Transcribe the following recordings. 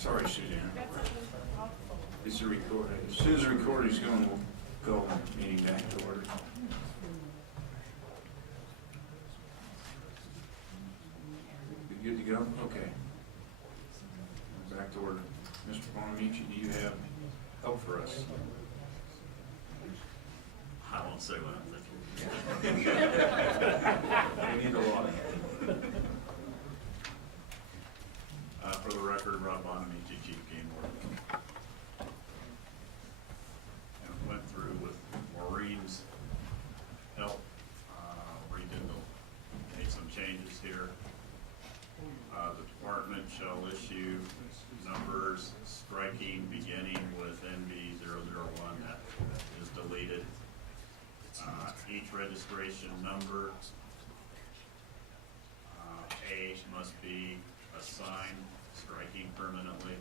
Sorry, Suzanne. It's a recording. As soon as the recording's going, we'll go meeting back to order. We good to go? Okay. Back to order. Mr. Buonamici, do you have help for us? I won't say what I'm thinking. We need a lot. For the record, Rob Buonamici, Chief Game Warden. And went through with Maureen's help. We made some changes here. The department shall issue numbers striking beginning with NB001. That is deleted. Each registration number, A, must be assigned, striking permanently,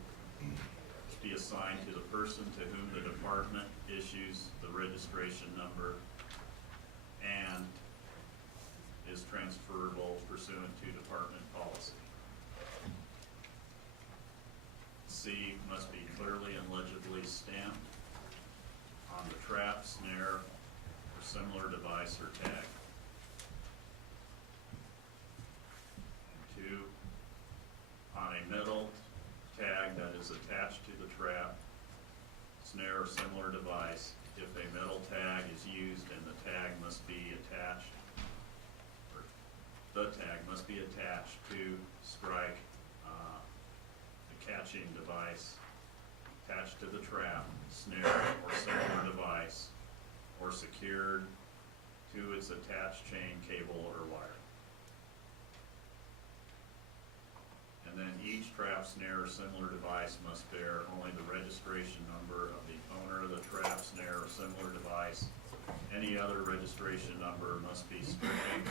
be assigned to the person to whom the department issues the registration number and is transferable pursuant to department policy. C, must be clearly and legibly stamped on the trap, snare, or similar device or tag. And 2, on a metal tag that is attached to the trap, snare, or similar device, if a metal tag is used and the tag must be attached, or the tag must be attached to strike the catching device attached to the trap, snare, or similar device, or secured to its attached chain, cable, or wire. And then each trap, snare, or similar device must bear only the registration number of the owner of the trap, snare, or similar device. Any other registration number must be stricken,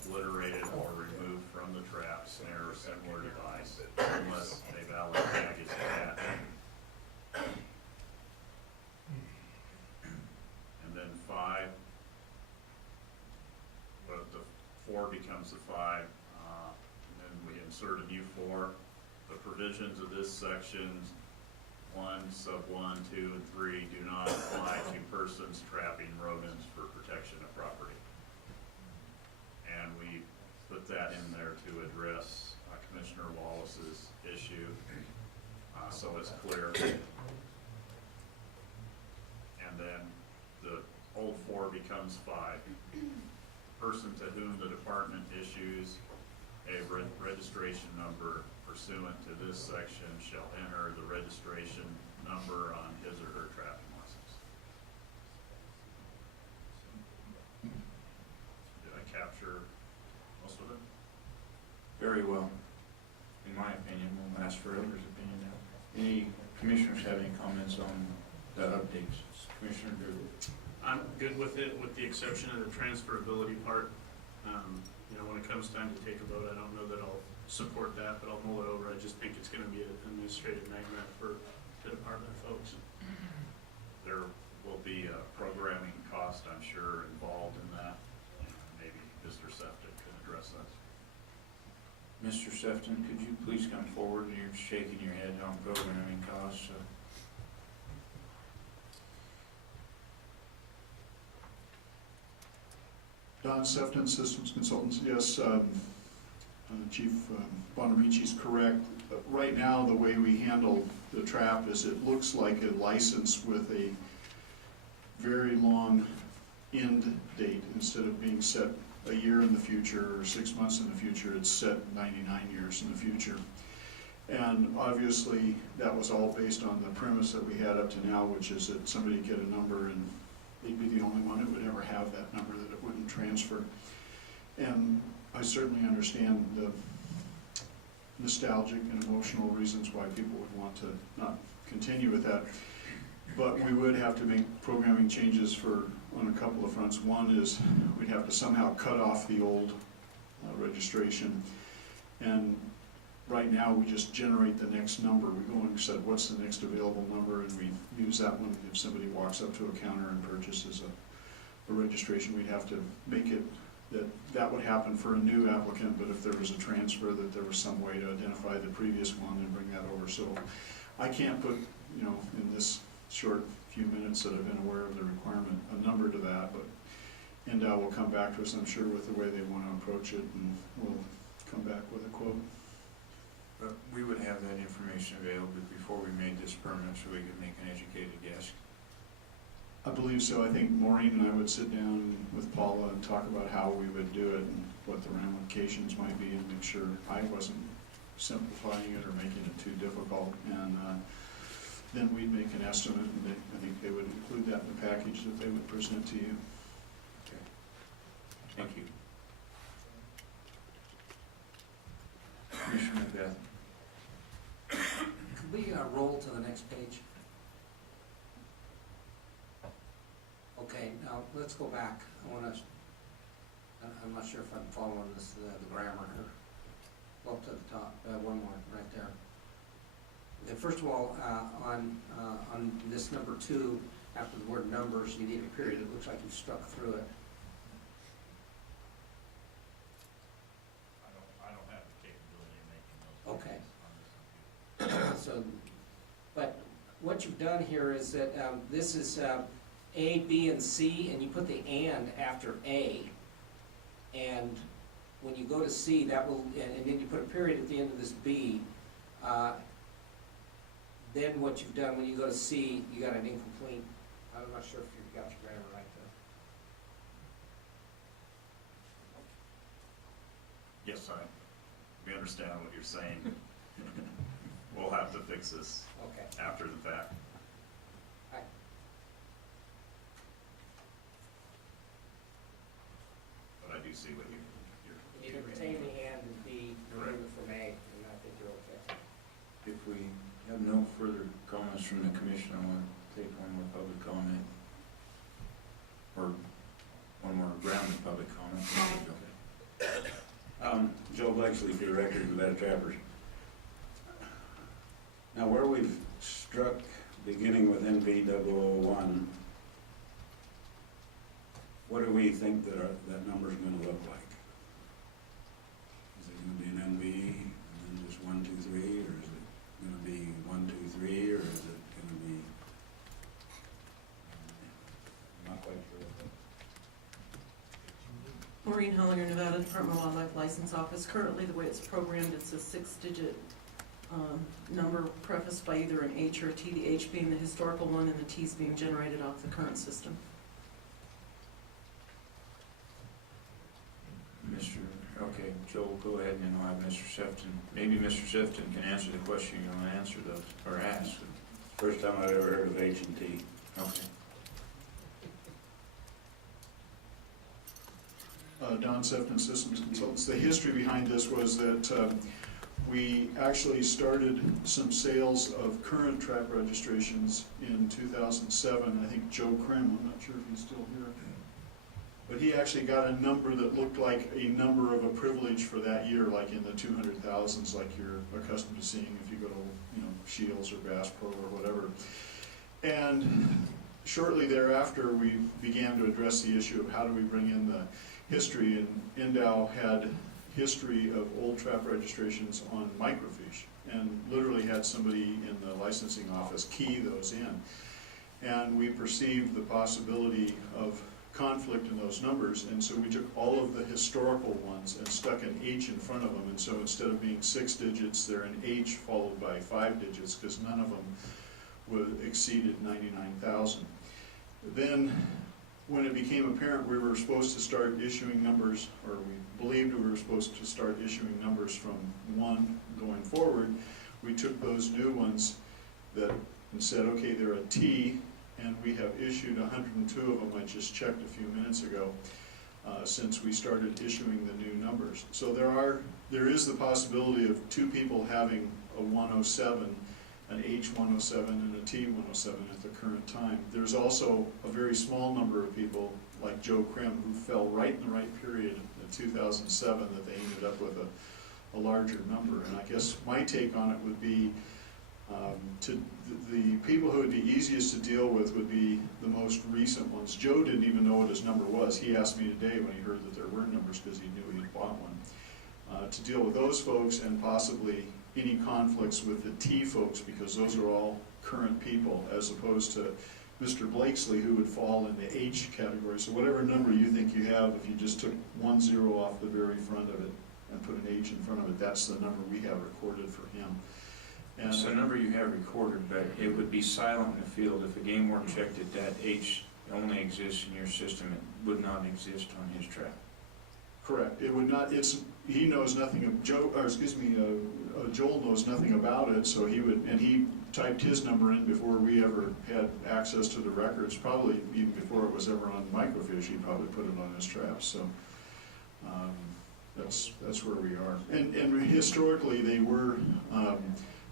obliterated, or removed from the trap, snare, or similar device unless a valid tag is attached. And then 5, but the 4 becomes the 5. We insert a new 4. The provisions of this section 1, sub 1, 2, and 3 do not apply to persons trapping rodents for protection of property. And we put that in there to address Commissioner Wallace's issue, so it's clear. And then the old 4 becomes 5. Person to whom the department issues a registration number pursuant to this section shall enter the registration number on his or her trapping license. Did I capture most of it? Very well. In my opinion, we'll ask for others' opinion now. Any commissioners have any comments on the updates? Commissioner Drew? I'm good with it, with the exception of the transferability part. You know, when it comes time to take a vote, I don't know that I'll support that, but I'll mull it over. I just think it's going to be an administrative nightmare for the department folks. There will be a programming cost, I'm sure, involved in that. Maybe Mr. Sefton can address that. Mr. Sefton, could you please come forward? You're shaking your head on programming costs. Don Sefton, Systems Consultants. Yes, Chief Buonamici is correct. Right now, the way we handle the trap is it looks like a license with a very long end date. Instead of being set a year in the future or 6 months in the future, it's set 99 years in the future. And obviously, that was all based on the premise that we had up to now, which is that somebody get a number and they'd be the only one that would ever have that number, that it wouldn't transfer. And I certainly understand the nostalgic and emotional reasons why people would want to not continue with that. But we would have to make programming changes on a couple of fronts. One is we'd have to somehow cut off the old registration. And right now we just generate the next number. We go and set what's the next available number, and we use that one. If somebody walks up to a counter and purchases a registration, we'd have to make it that would happen for a new applicant, but if there was a transfer, that there was some way to identify the previous one and bring that over. So I can't put, you know, in this short few minutes that I've been aware of the requirement, a number to that, but NDOW will come back to us, I'm sure, with the way they want to approach it, and we'll come back with a quote. But we would have that information available before we made this permanent, so we could make an educated guess. I believe so. I think Maureen and I would sit down with Paula and talk about how we would do it and what the ramifications might be, and make sure I wasn't simplifying it or making it too difficult. And then we'd make an estimate, and I think they would include that in the package that they would present to you. Okay. Thank you. Commissioner Beth. Could we roll to the next page? Okay, now let's go back. I'm not sure if I'm following this, the grammar here. Go up to the top, one more, right there. Okay, first of all, on this number 2, after the word numbers, you need a period. It looks like you struck through it. I don't have the capability of making those. Okay. So, but what you've done here is that this is A, B, and C, and you put the and after A. And when you go to C, that will, and then you put a period at the end of this B. Then what you've done, when you go to C, you got an incomplete. I'm not sure if you've got your grammar right there. Yes, we understand what you're saying. We'll have to fix this Okay. after the fact. Right. But I do see what you're. You can retain the and B, remove it from A, and I think you're okay. If we have no further comments from the commission, I want to take one more public comment. Or one more round of public comment. Joe Blakeslee for the record, Nevada Trappers. Now, where we've struck, beginning with NP001, what do we think that that number's going to look like? Is it going to be an NV and then just 1, 2, 3, or is it going to be 1, 2, 3, or is it going to be? I'm not quite sure. Maureen Hollinger, Nevada Department of Wildlife License Office. Currently, the way it's programmed, it's a 6-digit number prefaced by either an H or a T, the H being the historical one and the T's being generated off the current system. Okay, Joel, go ahead, and then I'll have Mr. Sefton. Maybe Mr. Sefton can answer the question you want to answer those, or ask. First time I've ever heard of H and T. Okay. Don Sefton, Systems Consultants. The history behind this was that we actually started some sales of current trap registrations in 2007. I think Joe Krim, I'm not sure if he's still here, but he actually got a number that looked like a number of a privilege for that year, like in the 200,000s, like you're accustomed to seeing if you go to, you know, Shields or Bass Pro or whatever. And shortly thereafter, we began to address the issue of how do we bring in the history, and NDOW had history of old trap registrations on microfiche, and literally had somebody in the licensing office key those in. And we perceived the possibility of conflict in those numbers, and so we took all of the historical ones and stuck an H in front of them, and so instead of being 6 digits, they're an H followed by 5 digits, because none of them exceeded 99,000. Then, when it became apparent we were supposed to start issuing numbers, or we believed we were supposed to start issuing numbers from 1 going forward, we took those new ones that and said, okay, they're a T, and we have issued 102 of them, I just checked a few minutes ago, since we started issuing the new numbers. So there is the possibility of 2 people having a 107, an H107 and a T107 at the current time. There's also a very small number of people, like Joe Krim, who fell right in the right period in 2007 that they ended up with a larger number. And I guess my take on it would be, To the people who would be easiest to deal with would be the most recent ones. Joe didn't even know what his number was. He asked me today when he heard that there were numbers because he knew he'd bought one. To deal with those folks and possibly any conflicts with the T folks, because those are all current people, as opposed to Mr. Blakesley, who would fall in the H category. So whatever number you think you have, if you just took 10 off the very front of it and put an H in front of it, that's the number we have recorded for him. And It's the number you have recorded, but it would be silent in the field. If a game warden checked it, that H only exists in your system, it would not exist on his trap. correct, it would not, he knows nothing of Joel knows nothing about it, so he typed his number in before we ever had access to the records, probably even before it was ever on microfiche. He probably put it on his trap, so that's where we are. And historically, they were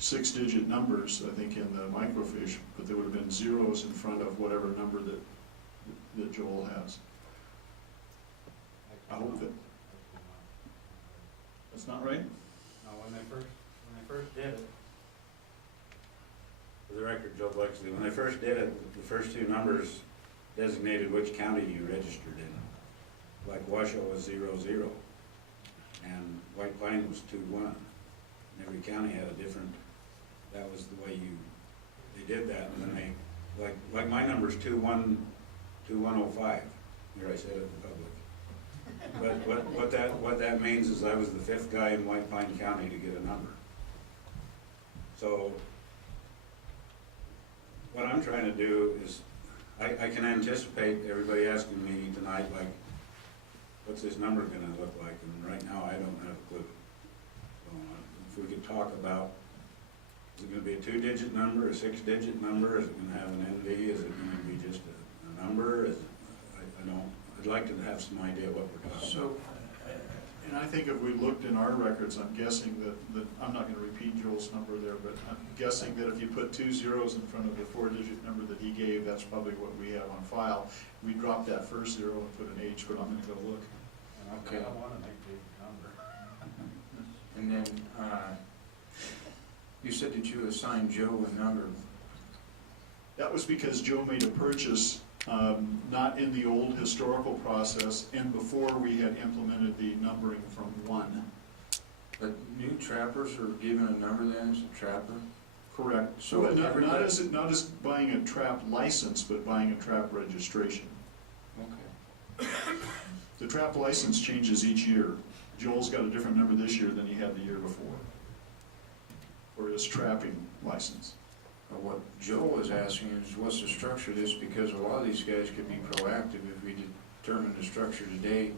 6-digit numbers, I think, in the microfiche, but there would have been zeros in front of whatever number that Joel has. I hope that, that's not right? No, when they first did it, for the record, Joe Blakesley, when they first did it, the first two numbers designated which county you registered in. Like Washoe was 00, and White Pine was 21. Every county had a different, that was the way they did that, and then they, like my number's 2105. Here, I said it in public. But what that means is I was the 5th guy in White Pine County to get a number. So what I'm trying to do is, I can anticipate everybody asking me tonight, like, what's this number gonna look like? And right now, I don't have a clue. So if we could talk about, is it gonna be a 2-digit number, a 6-digit number? Is it gonna have an NV? Is it gonna be just a number? I'd like to have some idea what we're talking about. So, and I think if we looked in our records, I'm guessing that I'm not gonna repeat Joel's number there, but I'm guessing that if you put 2 zeros in front of the 4-digit number that he gave, that's probably what we have on file. We dropped that first 0 and put an H, but I'm gonna go look. Okay. I don't want to make the number. And then, you said that you assigned Joe a number. That was because Joe made a purchase, not in the old historical process, and before we had implemented the numbering from 1. But new trappers are given a number then as a trapper? Correct. So So not everybody- as buying a trap license, but buying a trap registration. Okay. The trap license changes each year. Joel's got a different number this year than he had the year before for his trapping license. But what Joel is asking is what's the structure of this, because a lot of these guys could be proactive if we determine the structure today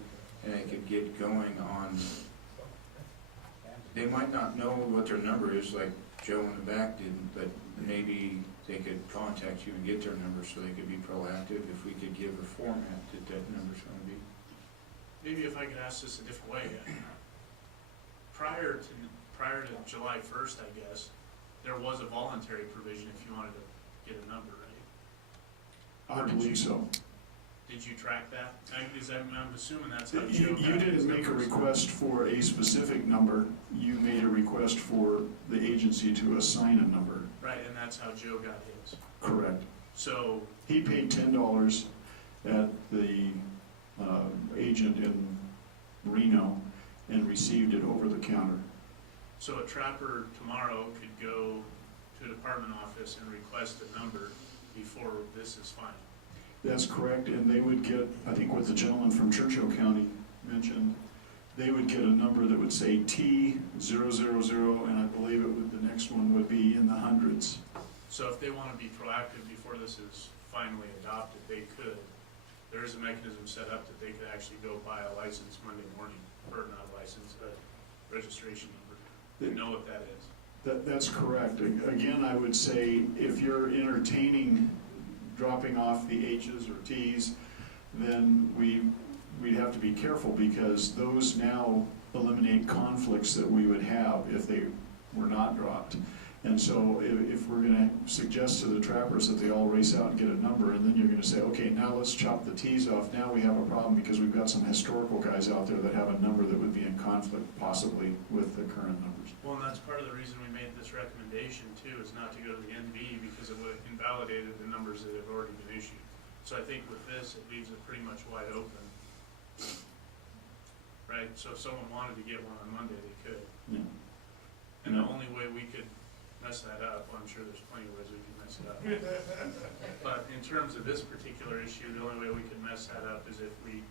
and they could get going on. They might not know what their number is like Joe in the back didn't, but maybe they could contact you and get their number so they could be proactive if we could give a format that number's gonna be. Maybe if I could ask this a different way, prior to July 1st, I guess, there was a voluntary provision if you wanted to get a number, right? I believe so. Did you track that? Because I'm assuming that's how Joe You got his didn't make a numbers. request for a specific number, you made a request for the agency to assign a number. Right, and that's how Joe got his. Correct. So, He paid $10 at the agent in Reno and received it over the counter. so a trapper tomorrow could go to a department office and request a number before this is final. That's correct, and they would get, I think what the gentleman from Churchill County mentioned, they would get a number that would say T000, and I believe the next one would be in the hundreds. So if they want to be proactive before this is finally adopted, they could. There is a mechanism set up that they could actually go buy a license Monday morning, or not a license, a registration number, and know what that is. That's correct. Again, I would say if you're entertaining dropping off the H's or T's, then we'd have to be careful, because those now eliminate conflicts that we would have if they were not dropped. And so if we're gonna suggest to the trappers that they all race out and get a number, and then you're gonna say, okay, now let's chop the T's off, now we have a problem because we've got some historical guys out there that have a number that would be in conflict possibly with the current numbers. Well, and that's part of the reason we made this recommendation too, is not to go to the NB because it would have invalidated the numbers that have already been issued. So I think with this, it leaves it pretty much wide open. Right, so if someone wanted to get one on Monday, they could. Yeah. And the only way we could mess that up, well, I'm sure there's plenty of ways we can mess it up. But in terms of this particular issue, the only way we could mess that up is if we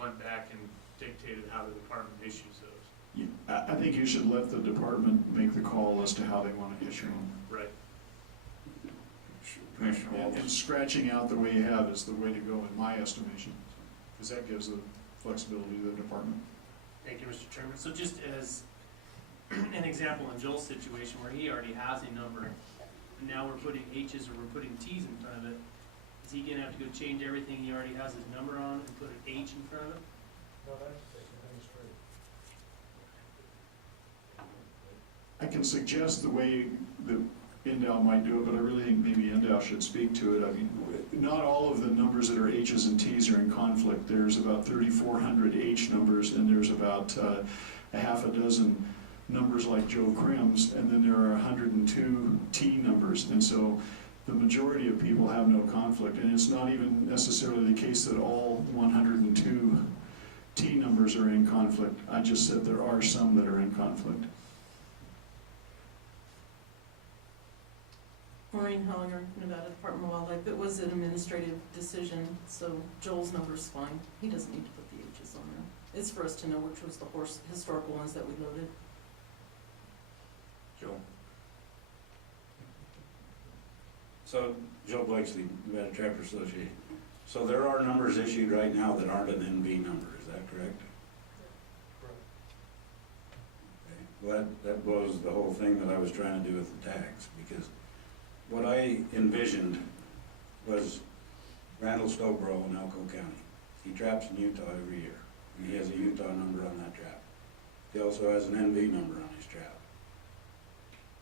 went back and dictated how the department issues those. I think you should let the department make the call as to how they want to issue them. Right. Commissioner Wolff. And scratching out the way you have is the way to go in my estimation, because that gives the flexibility to the department. Thank you, Mr. Chairman. So just as an example in Joel's situation where he already has a number, and now we're putting H's or we're putting T's in front of it, is he gonna have to go change everything he already has his number on and put an H in front of it? I can suggest the way that Endow might do it, but I really think maybe Endow should speak to it. I mean, not all of the numbers that are H's and T's are in conflict. There's about 3,400 H numbers, and there's about a half a dozen numbers like Joe Crim's, and then there are 102 T numbers. And so the majority of people have no conflict, and it's not even necessarily the case that all 102 T numbers are in conflict. I just said there are some that are in conflict. Maureen Hellinger, Nevada Department of Wildlife. It was an administrative decision, so Joel's number's fine. He doesn't need to put the H's on there. It's for us to know which was the historical ones that we loaded. Joe. So, Joe Blakesley, Nevada Trapper Association. So there are numbers issued right now that aren't an NV number, is that correct? Okay. Well, that blows the whole thing that I was trying to do with the tags, because what I envisioned was Randall Stokeboro in Elko County. He traps in Utah every year, and he has a Utah number on that trap. He also has an NV number on his trap.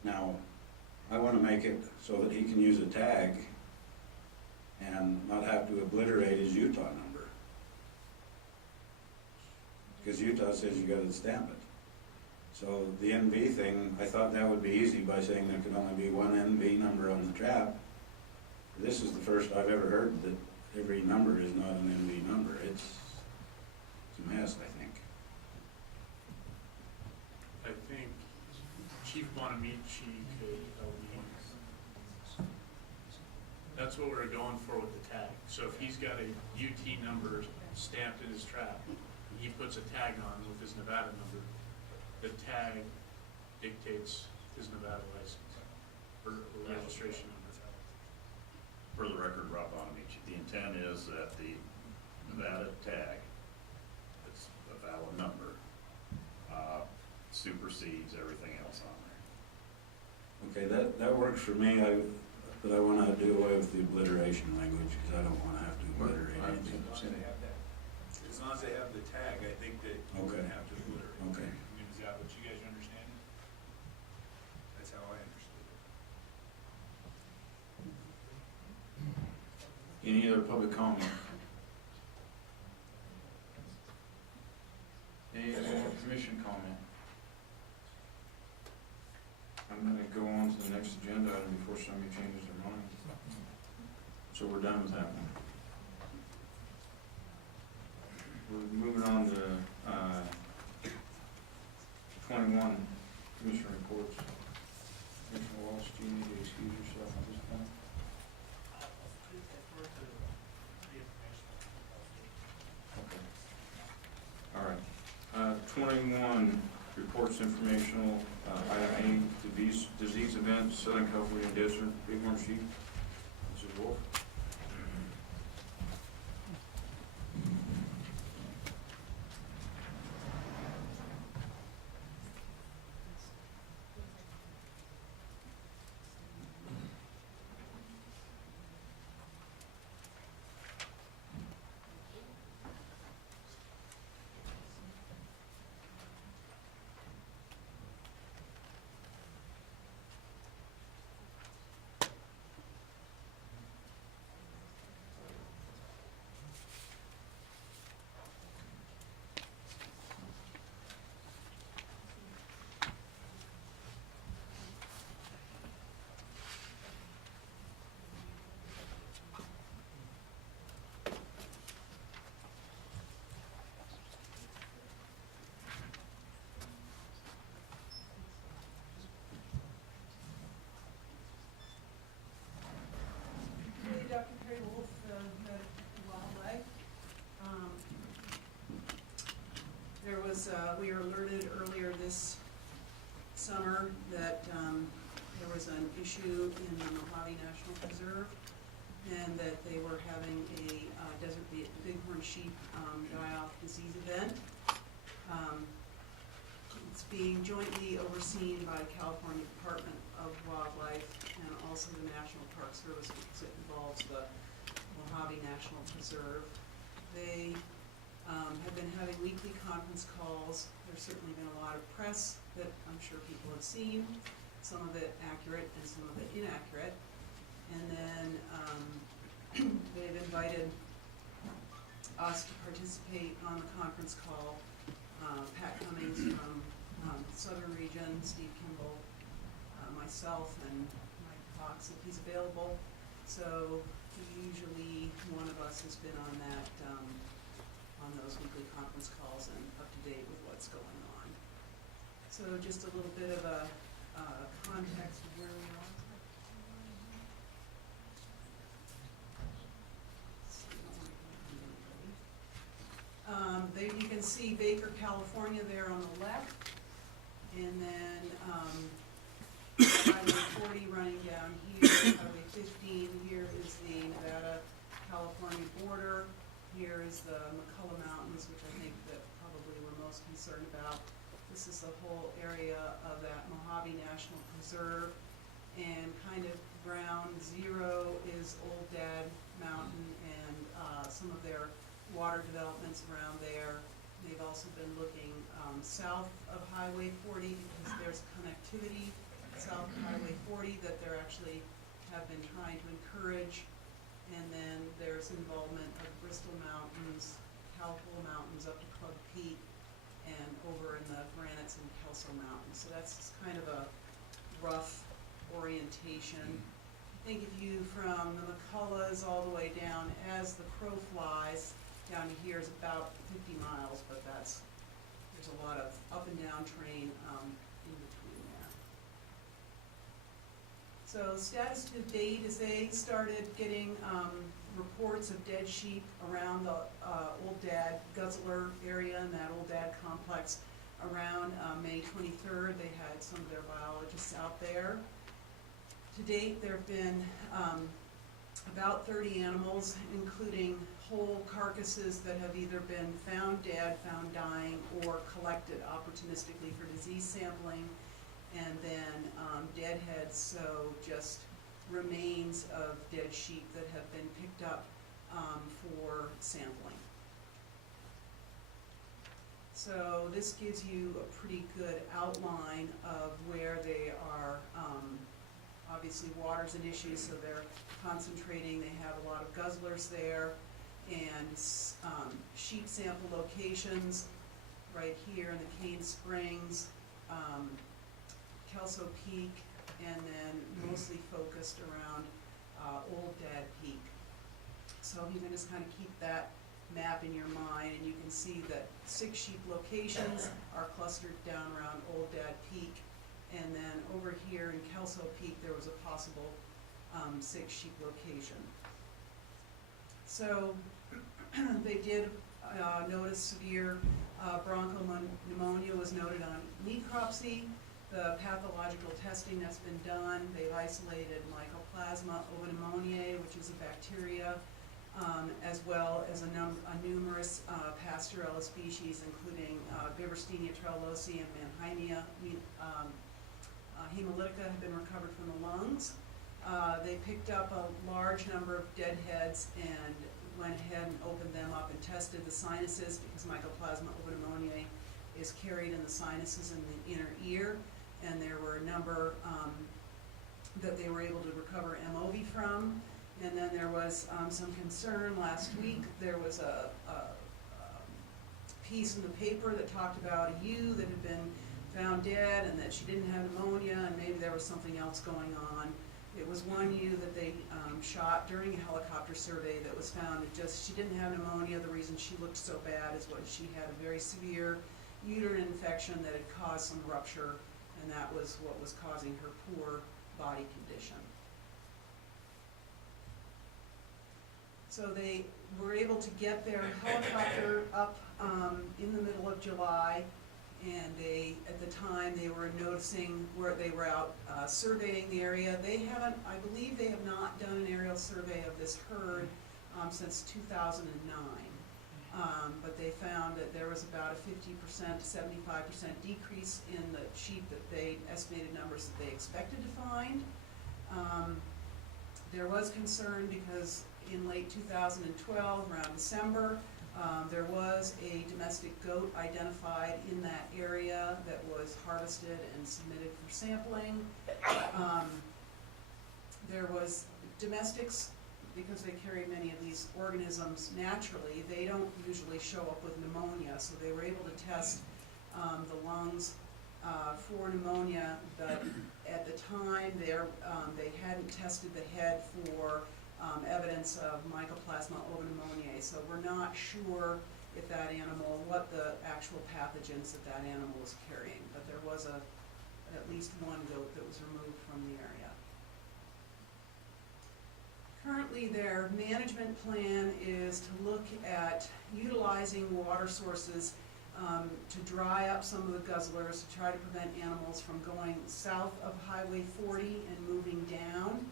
Now, I want to make it so that he can use a tag and not have to obliterate his Utah number. Because Utah says you got to stamp it. So the NV thing, I thought that would be easy by saying there could only be one NV number on the trap. This is the first I've ever heard that every number is not an NV number. It's a mess, I think. I think Chief Buonamici could help me. That's what we're going for with the tag. So if he's got a UT number stamped in his trap, and he puts a tag on with his Nevada number, the tag dictates his Nevada license or registration number. For the record, Rob Buonamici, the intent is that the Nevada tag, it's a valid number, supersedes everything else on there. Okay, that works for me, but I want to do away with the obliteration language, because I don't want to have to obliterate anything. As long as they have the tag, I think that you Okay. wouldn't have to obliterate. Okay. I mean, is that what you guys understand? That's how I understood it. Any other public comment? Any other commission comment? I'm gonna go on to the next agenda item before somebody changes their mind. So we're done with that one. We're moving on to, 21, commissioner reports. Commissioner Walsh, do you need to excuse yourself at this point? Okay. All right. 21, reports informational, item A, disease event, Southern California Desert, Bighorn sheep. Mrs. Wolff. we were alerted earlier this summer that there was an issue in the Mojave National Preserve, and that they were having a desert bighorn sheep die-off disease event. It's being jointly overseen by California Department of Wildlife and also the National Park Service, because it involves the Mojave National Preserve. They have been having weekly conference calls. There's certainly been a lot of press that I'm sure people have seen, some of it accurate and some of it inaccurate. And then they've invited us to participate on the conference call. Pat Cummings from Southern Region, Steve Kimball, myself, and Mike Fox, if he's available. So usually one of us has been on that, on those weekly conference calls and up to date with what's going on. So just a little bit of a context of where we are. There you can see Baker, California there on the left, and then Highway 40 running down here, Highway 15, here is the Nevada-California border, here is the McCullough Mountains, which I think that probably we're most concerned about. This is the whole area of that Mojave National Preserve, and kind of ground zero is Old Dad Mountain and some of their water developments around there. They've also been looking south of Highway 40 because there's connectivity south of Highway 40 that they're actually have been trying to encourage. And then there's involvement of Bristol Mountains, Calhoun Mountains up to Club Peak, and over in the Granites and Kelso Mountains. So that's just kind of a rough orientation. I think if you from the McCulloughs all the way down as the crow flies, down here is about 50 miles, but there's a lot of up and down terrain in between there. So status to date is they started getting reports of dead sheep around the Old Dad Guzzler area and that Old Dad complex around May 23rd. They had some of their biologists out there. To date, there have been about 30 animals, including whole carcasses that have either been found dead, found dying, or collected opportunistically for disease sampling, and then dead heads, so just remains of dead sheep that have been picked up for sampling. So this gives you a pretty good outline of where they are. Obviously water's an issue, so they're concentrating. They have a lot of guzzlers there, and sheep sample locations right here in the Cane Springs, Kelso Peak, and then mostly focused around Old Dad Peak. So you can just kind of keep that map in your mind, and you can see that 6 sheep locations are clustered down around Old Dad Peak, and then over here in Kelso Peak there was a possible 6 sheep location. So they did notice severe bronchopneumonia was noted on necropsy. The pathological testing that's been done, they've isolated Mycoplasma pneumoniae, which is a bacteria, as well as a numerous Pasteurella species, including Biberstenia trellosi and Mannheimia hemolytica have been recovered from the lungs. They picked up a large number of dead heads and went ahead and opened them up and tested the sinuses, because Mycoplasma pneumoniae is carried in the sinuses in the inner ear, and there were a number that they were able to recover MOV from. And then there was some concern last week. There was a piece in the paper that talked about a ewe that had been found dead and that she didn't have pneumonia, and maybe there was something else going on. It was one ewe that they shot during a helicopter survey that was found. She didn't have pneumonia. The reason she looked so bad is what she had a very severe uterine infection that had caused some rupture, and that was what was causing her poor body condition. So they were able to get their helicopter up in the middle of July And at the time, they were noticing where they were out surveying the area. They haven't, I believe they have not done an aerial survey of this herd since 2009. But they found that there was about a 50% to 75% decrease in the sheep that they estimated numbers that they expected to find. There was concern because in late 2012, around December, there was a domestic goat identified in that area that was harvested and submitted for sampling. There was domestics, because they carry many of these organisms naturally, they don't usually show up with pneumonia, so they were able to test the lungs for pneumonia, but at the time they hadn't tested the head for evidence of Mycoplasma pneumoniae, so we're not sure if that animal, what the actual pathogens that that animal was carrying, but there was at least one goat that was removed from the area. Currently, their management plan is to look at utilizing water sources to dry up some of the guzzlers, to try to prevent animals from going south of Highway 40 and moving down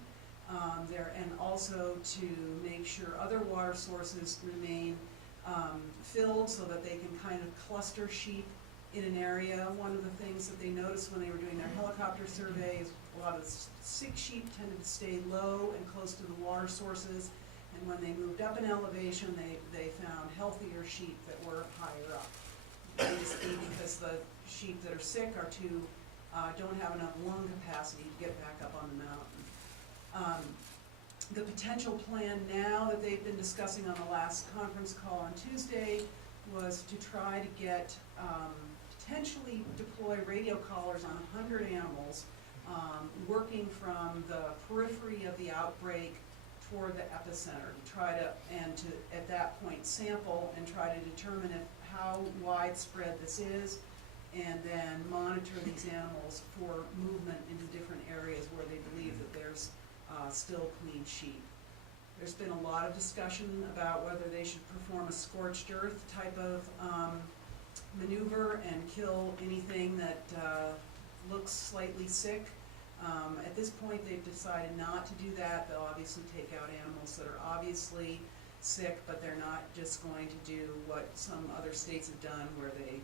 there, and also to make sure other water sources remain filled so that they can kind of cluster sheep in an area. One of the things that they noticed when they were doing their helicopter surveys, a lot of sick sheep tended to stay low and close to the water sources, and when they moved up in elevation, they found healthier sheep that were higher up. Basically because the sheep that are sick are don't have enough lung capacity to get back up on the mountain. The potential plan now that they've been discussing on the last conference call on Tuesday was to try to get, potentially deploy radio collars on 100 animals, working from the periphery of the outbreak toward the epicenter to try to, at that point, sample and try to determine how widespread this is, and then monitor these animals for movement into different areas where they believe that there's still clean sheep. There's been a lot of discussion about whether they should perform a scorched earth type of maneuver and kill anything that looks slightly sick. At this point, they've decided not to do that. They'll obviously take out animals that are obviously sick, but they're not just going to do what some other states have done, where they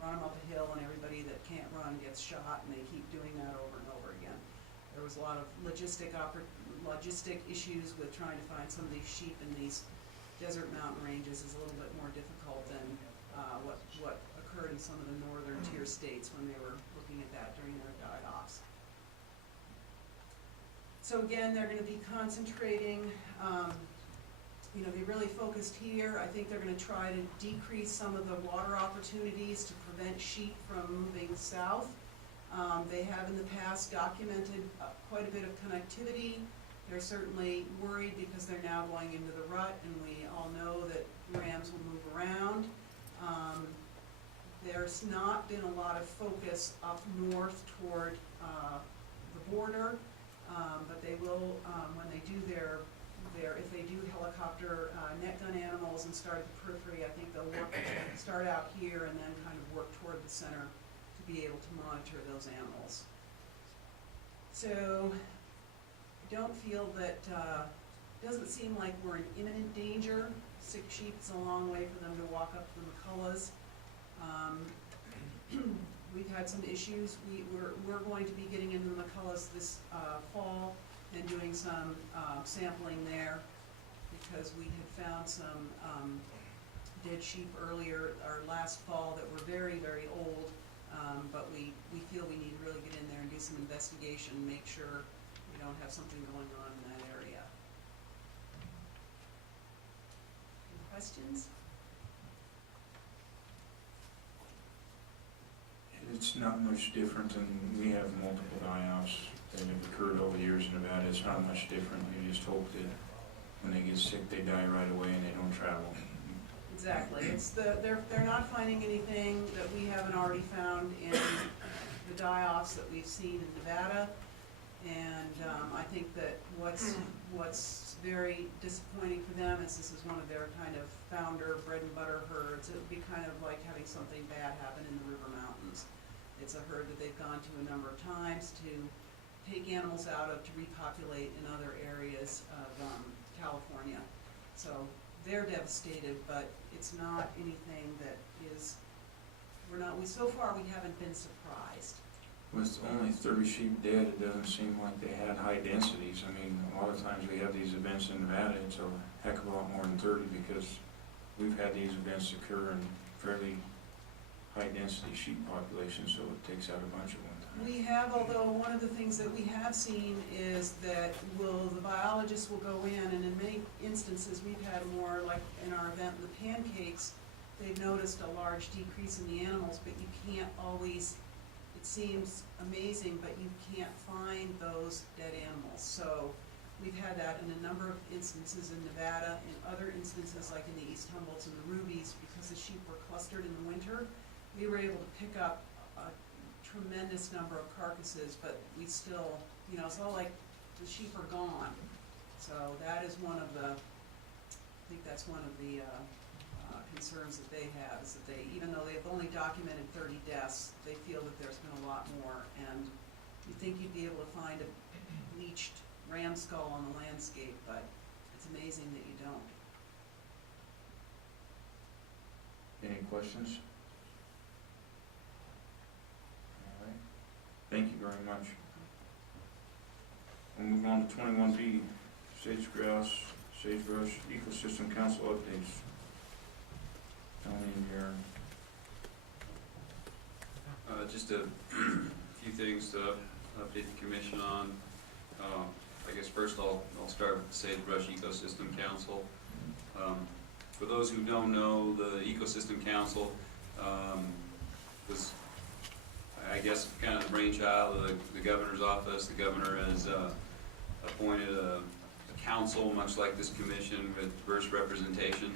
run them up a hill and everybody that can't run gets shot, and they keep doing that over and over again. There was a lot of logistic issues with trying to find some of these sheep in these desert mountain ranges is a little bit more difficult than what occurred in some of the northern tier states when they were looking at that during their die-offs. So again, they're going to be concentrating, they really focused here. I think they're going to try to decrease some of the water opportunities to prevent sheep from moving south. They have in the past documented quite a bit of connectivity. They're certainly worried because they're now going into the rut, and we all know that rams will move around. There's not been a lot of focus up north toward the border, but they will, when they do if they do helicopter net gun animals and start at the periphery, I think they'll start out here and then kind of work toward the center to be able to monitor those animals. So I don't feel that, it doesn't seem like we're in imminent danger. Sick sheep, it's a long way for them to walk up to the McCulloughs. We've had some issues. We're going to be getting into the McCulloughs this fall and doing some sampling there, because we had found some dead sheep earlier, or last fall, that were very, very old, but we feel we need to really get in there and do some investigation, make sure we don't have something going on in that area. Any questions? It's not much different than, we have multiple die-offs that have occurred over the years in Nevada. It's not much different. You just hope that when they get sick, they die right away and they don't travel. Exactly. It's they're not finding anything that we haven't already found in the die-offs that we've seen in Nevada. And I think that what's very disappointing for them is this is one of their kind of founder bread and butter herds. It would be kind of like having something bad happen in the River Mountains. It's a herd that they've gone to a number of times to take animals out of to repopulate in other areas of California. So they're devastated, but it's not anything that is, so far we haven't been surprised. With only 30 sheep dead, it doesn't seem like they had high densities. I mean, a lot of times we have these events in Nevada, it's a heck of a lot more than 30 because we've had these events occur in fairly high density sheep populations, so it takes out a bunch at one time. We have, although one of the things that we have seen is that the biologists will go in, and in many instances we've had more, like in our event in the pancakes, they've noticed a large decrease in the animals, but you can't always, it seems amazing, but you can't find those dead animals. So we've had that in a number of instances in Nevada, in other instances like in the East Humboldts and the Rubies, because the sheep were clustered in the winter, we were able to pick up a tremendous number of carcasses, but we still, it's all like the sheep are gone. So that is one of the, I think that's one of the concerns that they have, is that they, even though they've only documented 30 deaths, they feel that there's been a lot more, and you'd think you'd be able to find a bleached ram skull on the landscape, but it's amazing that you don't. Any questions? All right. Thank you very much. We'll move on to 21B, Sage-grouse, Sagebrush Ecosystem Council updates. Tony, your just a few things to update the commission on. I guess first I'll start with the Sagebrush Ecosystem Council. For those who don't know, the Ecosystem Council was, I guess, kind of the brainchild of the governor's office. The governor has appointed a council, much like this commission, with diverse representation.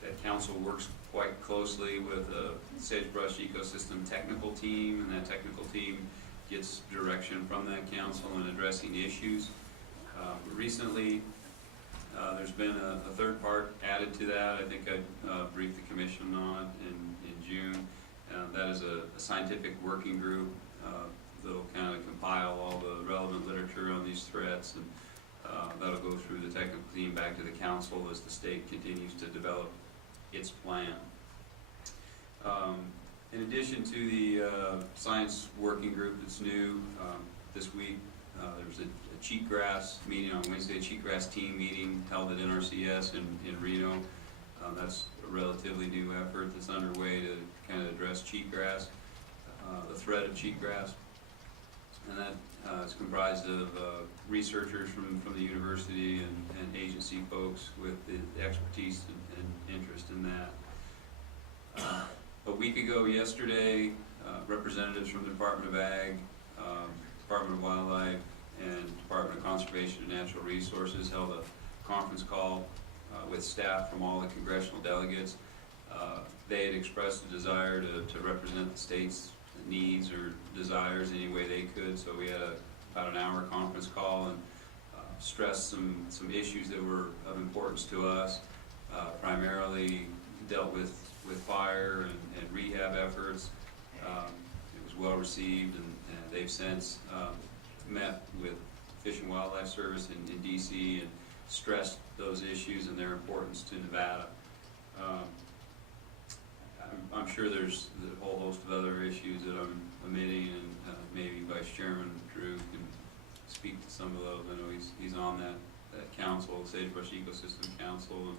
That council works quite closely with the Sagebrush Ecosystem technical team, and that technical team gets direction from that council in addressing issues. Recently, there's been a third part added to that. I think I briefed the commission on it in June. That is a scientific working group that'll kind of compile all the relevant literature on these threats, and that'll go through the technical team back to the council as the state continues to develop its plan. In addition to the science working group that's new, this week there was a cheatgrass meeting on Wednesday, a cheatgrass team meeting held at NRCS in Reno. That's a relatively new effort that's underway to kind of address cheatgrass, the threat of cheatgrass. And that is comprised of researchers from the university and agency folks with the expertise and interest in that. A week ago yesterday, representatives from the Department of Ag, Department of Wildlife, and Department of Conservation and Natural Resources held a conference call with staff from all the congressional delegates. They had expressed a desire to represent the state's needs or desires any way they could, so we had about an hour conference call and stressed some issues that were of importance to us, primarily dealt with fire and rehab efforts. It was well received, and they've since met with Fish and Wildlife Service in DC and stressed those issues and their importance to Nevada. I'm sure there's a whole host of other issues that I'm omitting, and maybe Vice Chairman Drew can speak to some of those. I know he's on that council, the Sagebrush Ecosystem Council, and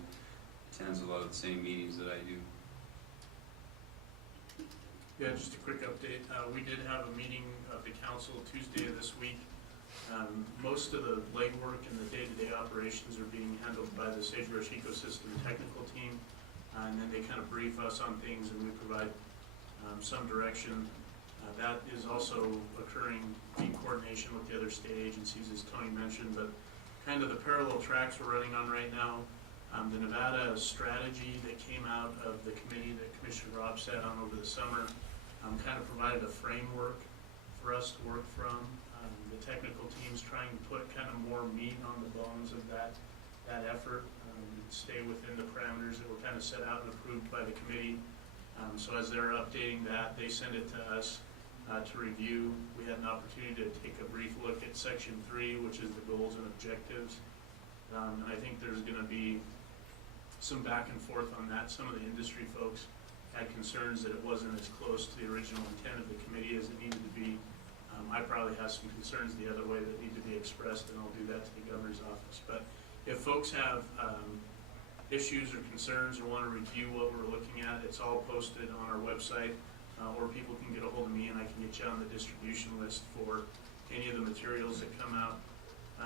attends a lot of the same meetings that I do. Yeah, just a quick update. We did have a meeting of the council Tuesday of this week. Most of the legwork and the day-to-day operations are being handled by the Sagebrush Ecosystem technical team, and then they kind of brief us on things and we provide some direction. That is also occurring in coordination with the other state agencies, as Tony mentioned, but kind of the parallel tracks we're running on right now. The Nevada strategy that came out of the committee that Commissioner Robb sat on over the summer kind of provided a framework for us to work from. effort, stay within the parameters that were kind of set out and approved by the committee. So as they're updating that, they send it to us to review. We had an opportunity to take a brief look at section 3, which is the goals and objectives. And I think there's going to be some back and forth on that. Some of the industry folks had concerns that it wasn't as close to the original intent of the committee as it needed to be. I probably have some concerns the other way that need to be expressed, and I'll do that to the governor's office. But if folks have issues or concerns or want to review what we're looking at, it's all posted on our website, or people can get a hold of me and I can get you on the distribution list for any of the materials that come out.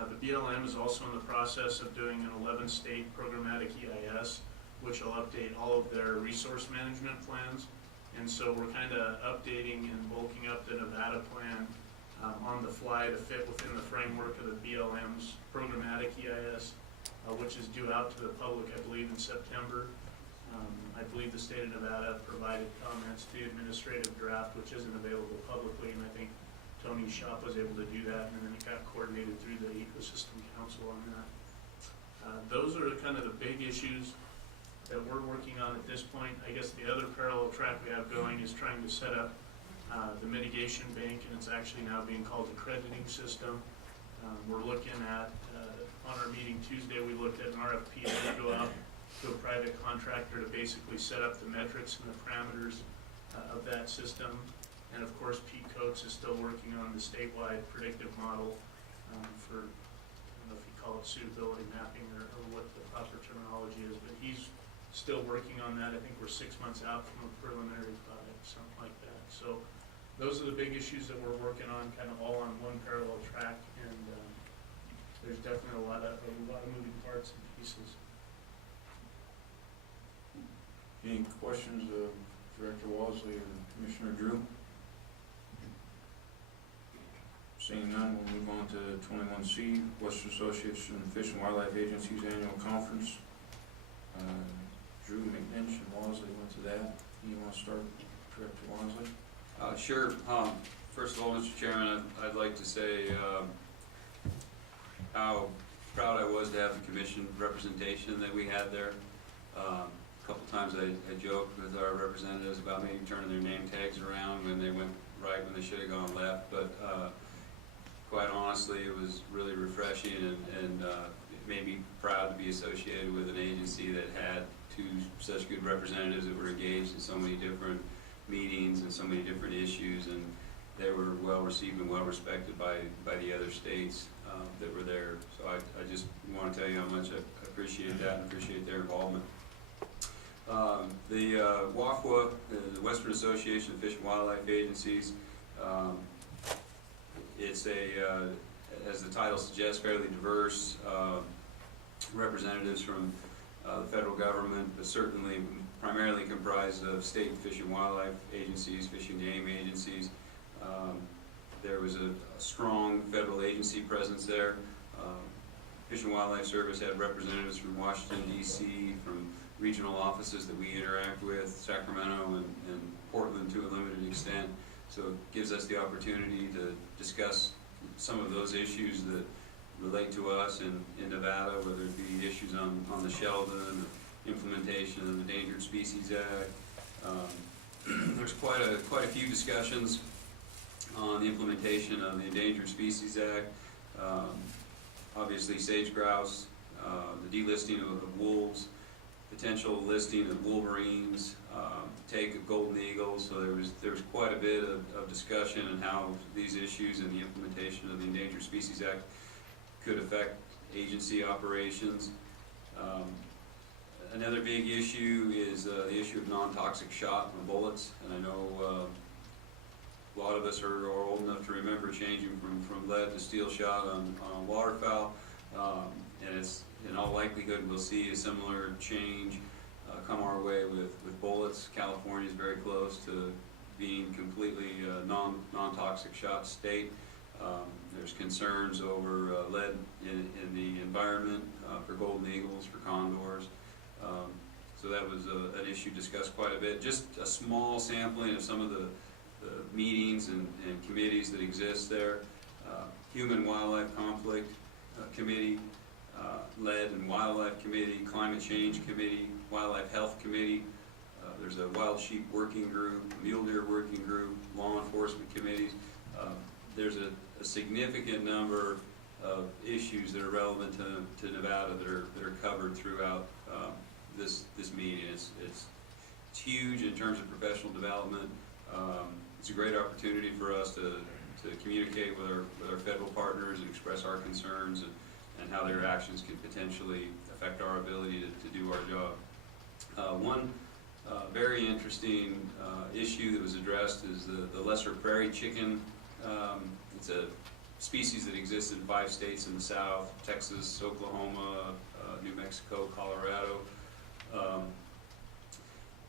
The BLM is also in the process of doing an 11-state programmatic EIS, which will update all of their resource management plans. And so we're kind of updating and bulking up the Nevada plan on the fly to fit within the framework of the BLM's programmatic EIS, which is due out to the public, I believe, in September. I believe the state of Nevada provided comments to the administrative draft, which isn't available publicly, and I think Tony's shop was able to do that, and then it got coordinated through the Ecosystem Council on that. Those are kind of the big issues that we're working on at this point. I guess the other parallel track we have going is trying to set up the mitigation bank, and it's actually now being called the crediting system. We're looking at, on our meeting Tuesday, we looked at an RFP that would go out to a private contractor to basically set up the metrics and the parameters of that system. And of course, Pete Coates is still working on the statewide predictive model for, I don't know if you call it suitability mapping or what the proper terminology is, but he's still working on that. I think we're 6 months out from a preliminary product, something like that. So those are the big issues that we're working on, kind of all on one parallel track, and there's definitely a lot of moving parts and pieces. Any questions of Director Wasley or Commissioner Drew? Seeing none, we'll move on to 21C, Western Association of Fish and Wildlife Agencies Annual Conference. Drew, McNinch, and Wasley went to that. You want to start, Director Wasley? Sure. First of all, Mr. Chairman, I'd like to say how proud I was to have the commission representation that we had there. A couple times I joked with our representatives about maybe turning their name tags around when they went right when they should have gone left, but quite honestly, it was really refreshing, and it made me proud to be associated with an agency that had two such good representatives that were engaged in so many different meetings and so many different issues, and they were well received and well respected by the other states that were there. So I just want to tell you how much I appreciate that and appreciate their involvement. The WAFWA, the Western Association of Fish and Wildlife Agencies, it's a, as the title suggests, fairly diverse representatives from the federal government, but certainly primarily comprised of state fish and wildlife agencies, fish and game agencies. There was a strong federal agency presence there. Fish and Wildlife Service had representatives from Washington, D.C., from regional offices that we interact with, Sacramento and Portland to a limited extent. So it gives us the opportunity to discuss some of those issues that relate to us in Nevada, whether it be issues on the Sheldon, implementation of the Endangered Species Act. There's quite a few discussions on the implementation of the Endangered Species Act. Obviously Sage-grouse, the delisting of wolves, potential listing of wolverines, take of golden eagles. So there was quite a bit of discussion on how these issues and the implementation of the Endangered Species Act could affect agency operations. Another big issue is the issue of non-toxic shot on bullets, and I know a lot of us are old enough to remember changing from lead to steel shot on waterfowl, and it's in all likelihood we'll see a similar change come our way with bullets. California is very close to being completely non-toxic shot state. There's concerns over lead in the environment for golden eagles, for condors. So that was an issue discussed quite a bit. Just a small sampling of some of the meetings and committees that exist there. Human-Wildlife Conflict Committee, Lead and Wildlife Committee, Climate Change Committee, Wildlife Health Committee. There's a Wild Sheep Working Group, Mule Deer Working Group, Law Enforcement Committees. There's a significant number of issues that are relevant to Nevada that are covered throughout this meeting. It's huge in terms of professional development. It's a great opportunity for us to communicate with our federal partners and express our concerns and how their actions could potentially affect our ability to do our job. One very interesting issue that was addressed is the lesser prairie chicken. It's a species that exists in 5 states in the South: Texas, Oklahoma, New Mexico, Colorado.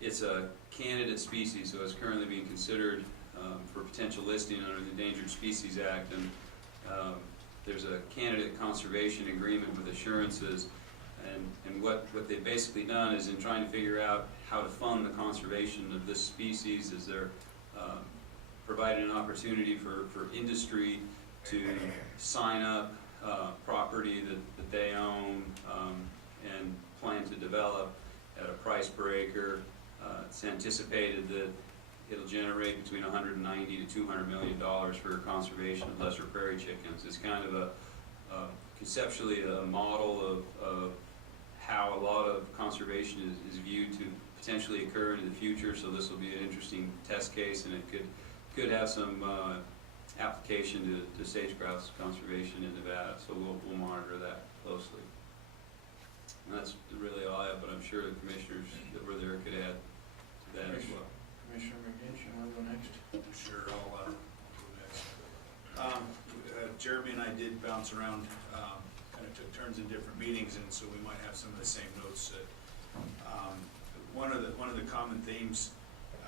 It's a candidate species, so it's currently being considered for potential listing under the Endangered Species Act, and there's a candidate conservation agreement with assurances, and what they've basically done is in trying to figure out how to fund the conservation of this species is they're providing an opportunity for industry to sign up property that they own and plan to develop at a price per acre. It's anticipated that it'll generate between $190 to $200 million for conservation of lesser prairie chickens. It's kind of conceptually a model of how a lot of conservation is viewed to potentially occur in the future. So this will be an interesting test case, and it could have some application to sage-grouse conservation in Nevada. So we'll monitor that closely. And that's really all I have, but I'm sure the commissioners that were there could add to that as well. Commissioner McGinch, you want to go next? Sure, I'll go next. Jeremy and I did bounce around, kind of took turns in different meetings, and so we might have some of the same notes. One of the common themes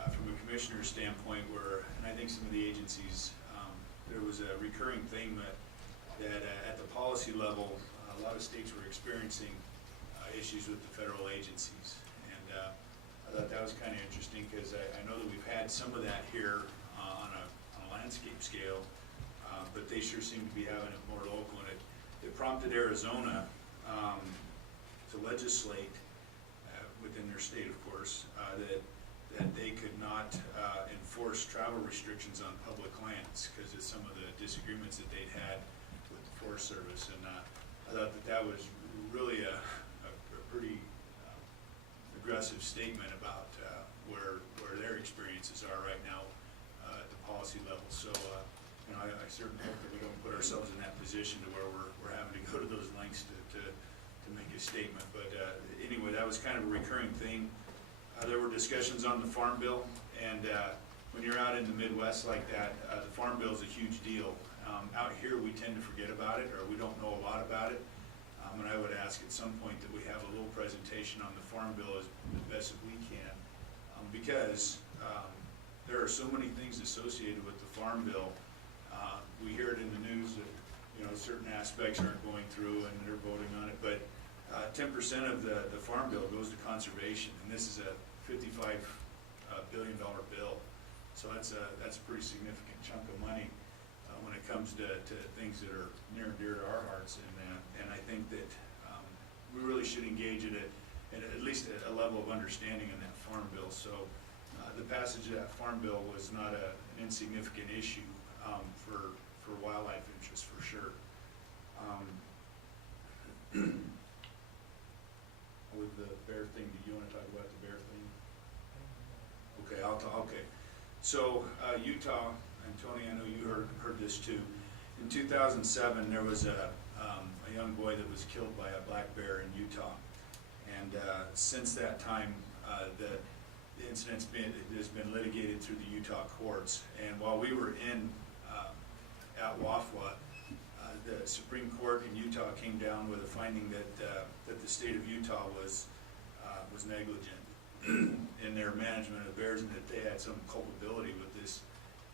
from a commissioner's standpoint were, and I think some of the agencies, there was a recurring theme that at the policy level, a lot of states were experiencing issues with the federal agencies. And I thought that was kind of interesting because I know that we've had some of that here on a landscape scale, but they sure seem to be having it more local. And it prompted Arizona to legislate within their state, of course, that they could not enforce travel restrictions on public lands because of some of the disagreements that they'd had with the Forest Service. And I thought that was really a pretty aggressive statement about where their experiences are right now at the policy level. So I certainly hope that we don't put ourselves in that position to where we're having to go to those lengths to make a statement. But anyway, that was kind of a recurring theme. There were discussions on the Farm Bill, and when you're out in the Midwest like that, the Farm Bill is a huge deal. Out here, we tend to forget about it, or we don't know a lot about it. And I would ask at some point that we have a little presentation on the Farm Bill as best as we can, because there are so many things associated with the Farm Bill. We hear it in the news that certain aspects aren't going through and they're voting on it, but 10% of the Farm Bill goes to conservation, and this is a $55 billion bill. So that's a pretty significant chunk of money when it comes to things that are near and dear to our hearts. And I think that we really should engage at least a level of understanding in that Farm Bill. So the passage of that Farm Bill was not an insignificant issue for wildlife interests, for sure. With the bear thing, do you want to talk about the bear thing? Okay, I'll talk. Okay. So Utah, and Tony, I know you heard this too. In 2007, there was a young boy that was killed by a black bear in Utah, and since that time, the incident's has been litigated through the Utah courts. And while we were at Wasley, the Supreme Court in Utah came down with a finding that the state of Utah was negligent in their management of bears, and that they had some culpability with this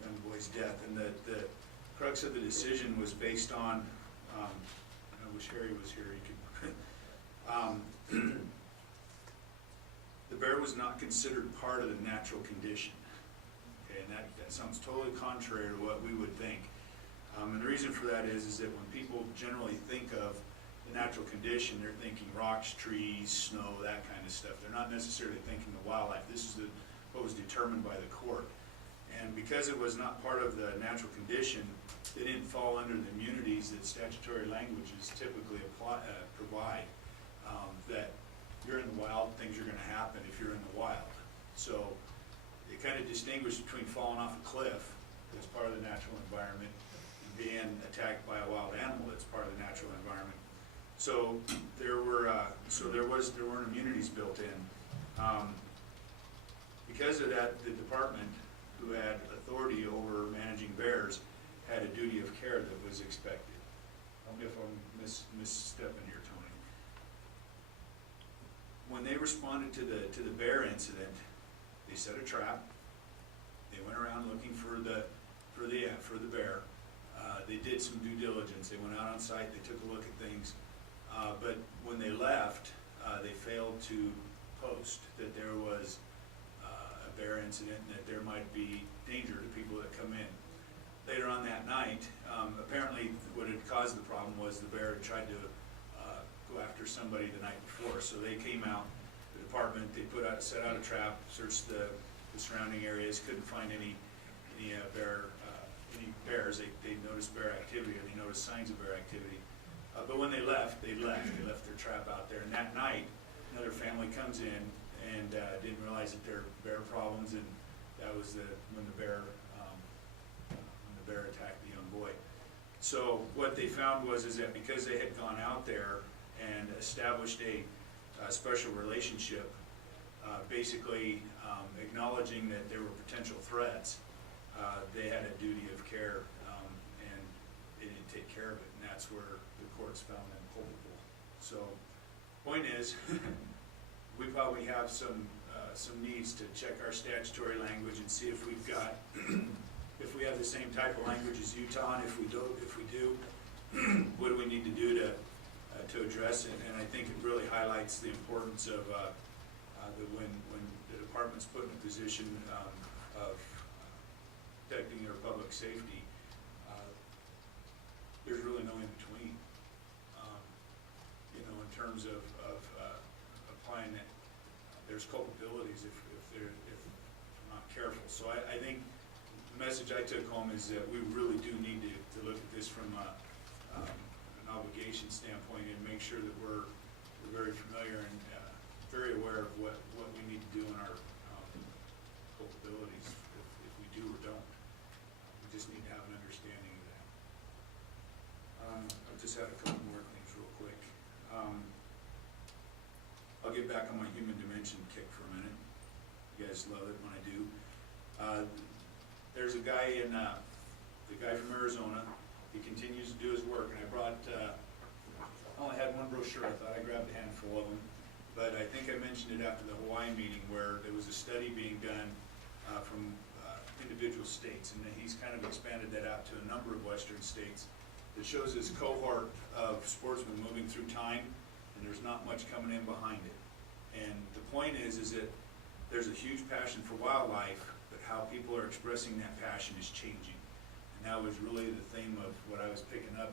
young boy's death. And the crux of the decision was based on, I wish Harry was here, he could, the bear was not considered part of the natural condition. Okay, and that sounds totally contrary to what we would think. And the reason for that is that when people generally think of the natural condition, they're thinking rocks, trees, snow, that kind of stuff. They're not necessarily thinking the wildlife. This is what was determined by the court. And because it was not part of the natural condition, they didn't fall under the immunities that statutory languages typically provide. That you're in the wild, things are gonna happen if you're in the wild. So it kind of distinguished between falling off a cliff as part of the natural environment and being attacked by a wild animal that's part of the natural environment. So there weren't immunities built in. Because of that, the department, who had authority over managing bears, had a duty of care that was expected. Tell me if I'm misstepping here, Tony. When they responded to the bear incident, they set a trap. They went around looking for the bear. They did some due diligence. They went out on site. They took a look at things. But when they left, they failed to post that there was a bear incident and that there might be danger to people that come in. Later on that night, apparently what had caused the problem was the bear had tried to go after somebody the night before. So they came out, the department, they set out a trap, searched the surrounding areas, couldn't find any bears. They noticed bear activity, or they noticed signs of bear activity. But when they left their trap out there. And that night, another family comes in and didn't realize that there are bear problems, and that was when the bear attacked the young boy. So what they found was that because they had gone out there and established a special relationship, basically acknowledging that there were potential threats, they had a duty of care, and they didn't take care of it, and that's where the courts found them culpable. So, point is, we probably have some needs to check our statutory language and see if we've got, if we have the same type of language as Utah, and if we do, what do we need to do to address it? And I think it really highlights the importance of when the department's put in a position of protecting their public safety, there's really no in between. In terms of applying that, there's culpabilities if not careful. So I think the message I took home is that we really do need to look at this from an obligation standpoint and make sure that we're very familiar and very aware of what we need to do in our culpabilities if we do or don't. We just need to have an understanding of that. I've just had a couple more things real quick. I'll get back on my human dimension kick for a minute. You guys love it when I do. There's a guy the guy from Arizona. He continues to do his work, and I brought, I only had one brochure. I thought I grabbed a handful of them, but I think I mentioned it after the Hawaii meeting where there was a study being done from individual states, and he's kind of expanded that out to a number of western states that shows this cohort of sportsmen moving through time, and there's not much coming in behind it. And the point is that there's a huge passion for wildlife, but how people are expressing that passion is changing. And that was really the theme of what I was picking up.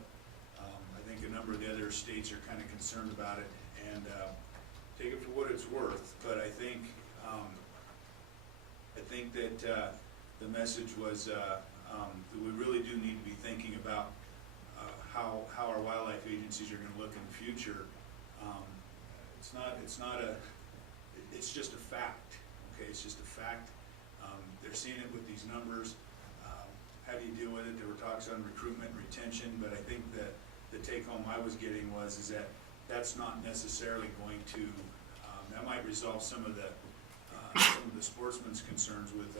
I think a number of the other states are kind of concerned about it, and take it for what it's worth. But I think that the message was that we really do need to be thinking about how our wildlife agencies are going to look in the future. It's just a fact. Okay, it's just a fact. They're seeing it with these numbers. How do you deal with it? There were talks on recruitment and retention, but I think that the take home I was getting was that that's not necessarily going to, that might resolve some of the sportsmen's concerns with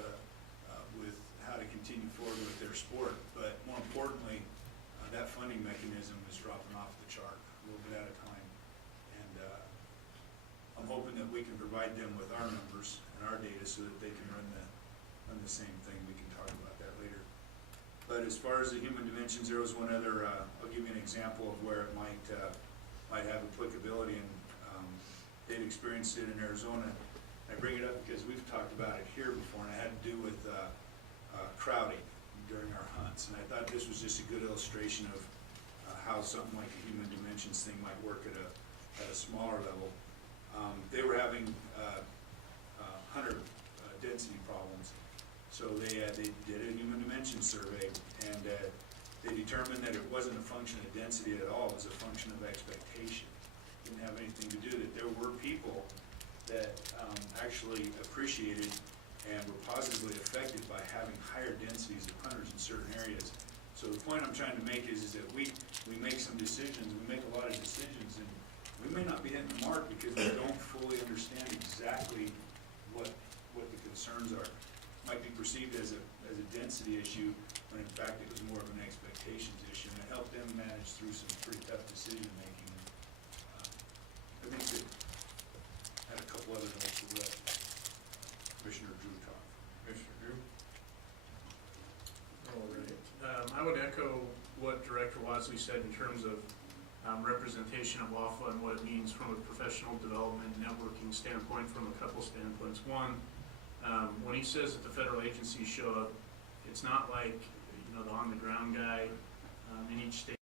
how to continue forward with their sport. But more importantly, that funding mechanism is dropping off the chart a little bit at a time. And I'm hoping that we can provide them with our numbers and our data so that they can run the same thing. We can talk about that later. But as far as the human dimensions, there was one other, I'll give you an example of where it might have applicability, and they've experienced it in Arizona. I bring it up because we've talked about it here before, and it had to do with crowding during our hunts. And I thought this was just a good illustration of how how something like a human dimensions thing might work at a smaller level. They were having hunter density problems, so they did a human dimension survey, and they determined that it wasn't a function of density at all, it was a function of expectation. It didn't have anything to do, that there were people that actually appreciated and were positively affected by having higher densities of hunters in certain areas. So the point I'm trying to make is that we make some decisions, we make a lot of decisions, and we may not be hitting the mark because we don't fully understand exactly what the concerns are. Might be perceived as a density issue, when in fact it was more of an expectations issue, and it helped them manage through some pretty tough decision making. I think that had a couple other notes to let Commissioner Drew talk. Commissioner Drew? All right. I would echo what Director Wasley said in terms of representation of lawful and what it means from a professional development networking standpoint, from a couple standpoints. One, when he says that the federal agencies show up, it's not like, the on-the-ground guy in each state